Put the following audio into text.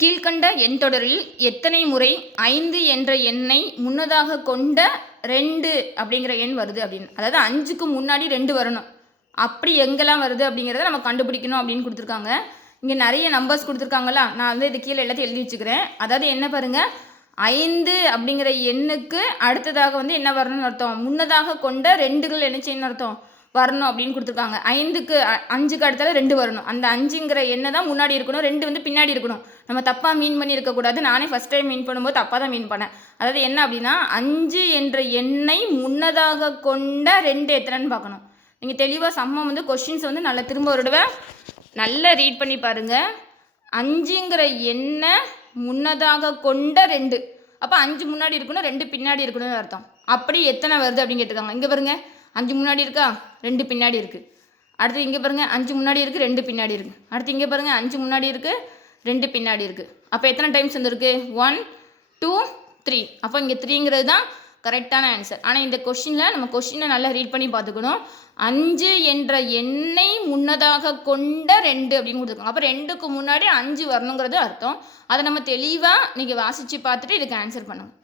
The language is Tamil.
கீழ்கண்ட எண் தொடரில் எத்தனை முறை ஐந்து என்ற எண்ணை முன்னதாக கொண்ட ரெண்டு அப்படிங்கிற எண் வருது அப்படின்னு. அதாவது அஞ்சுக்கு முன்னாடி ரெண்டு வரணும். அப்படி எங்கெல்லாம் வருது அப்படிங்கிறத நம்ம கண்டுபிடிக்கணும் அப்படின்னு கொடுத்துருக்காங்க. இங்கே நிறைய நம்பர்ஸ் கொடுத்துருக்காங்களா நான் வந்து இது கீழே எல்லாத்தையும் எழுதி வச்சுக்கிறேன். அதாவது என்ன பாருங்கள் ஐந்து அப்படிங்கிற எண்ணுக்கு அடுத்ததாக வந்து என்ன வரணும்னு அர்த்தம்? முன்னதாக கொண்ட ரெண்டுகள் என்ன செய்யணும்னு அர்த்தம்? வரணும் அப்படின்னு கொடுத்துருக்காங்க. ஐந்துக்கு அ- அஞ்சுக்கு அடுத்தால ரெண்டு வரணும். அந்த அஞ்சுங்கிற எண்ணை தான் முன்னாடி இருக்கணும் ரெண்டு வந்து பின்னாடி இருக்கணும். நம்ம தப்பாக மீன் பண்ணி இருக்கக்கூடாது நானே ஃபஸ்ட் டைம் மீன் பண்ணும்போது தப்பாக தான் மீன் பண்ணேன். அதாவது என்ன அப்படின்னா அஞ்சு என்ற எண்ணை முன்னதாக கொண்ட ரெண்டு எத்தனைன்னு பார்க்கணும். நீங்கள் தெளிவாக சம்மம் வந்து கொஷின்ஸ் வந்து நல்லா திரும்ப ஒரு நல்லா ரீட் பண்ணி பாருங்க. அஞ்சுங்கிற எண்ணை முன்னதாக கொண்ட ரெண்டு. அப்போ அஞ்சு முன்னாடி இருக்கணும் ரெண்டு பின்னாடி இருக்கணும்னு அர்த்தம். அப்படி எத்தனை வருது அப்படின்னு கேட்டுருக்காங்க. இங்கே பாருங்கள் அஞ்சு முன்னாடி இருக்கா? ரெண்டு பின்னாடி இருக்குது அடுத்து இங்கே பாருங்கள் அஞ்சு முன்னாடி இருக்குது ரெண்டு பின்னாடி இருக்குது அடுத்து இங்கே பாருங்கள் அஞ்சு முன்னாடி இருக்குது ரெண்டு பின்னாடி இருக்குது அப்போ எத்தனை டைம்ஸ் வந்துருக்கு? ஒன் டூ த்ரீ அப்போ இங்கே த்ரீங்கிறது தான் கரெக்டான ஆன்சர் ஆனால் இந்த கொஷினில் நம்ம கொஷினை நல்லா ரீட் பண்ணி பார்த்துக்கணும். அஞ்சு என்ற எண்ணை முன்னதாக கொண்ட ரெண்டு அப்படின்னு கொடுத்துருக்காங்க. அப்போ ரெண்டுக்கு முன்னாடி அஞ்சு வரணுங்கிறது அர்த்தம். அதை நம்ம தெளிவாக நீங்கள் வாசித்து பார்த்துட்டு இதுக்கு ஆன்சர் பண்ணணும்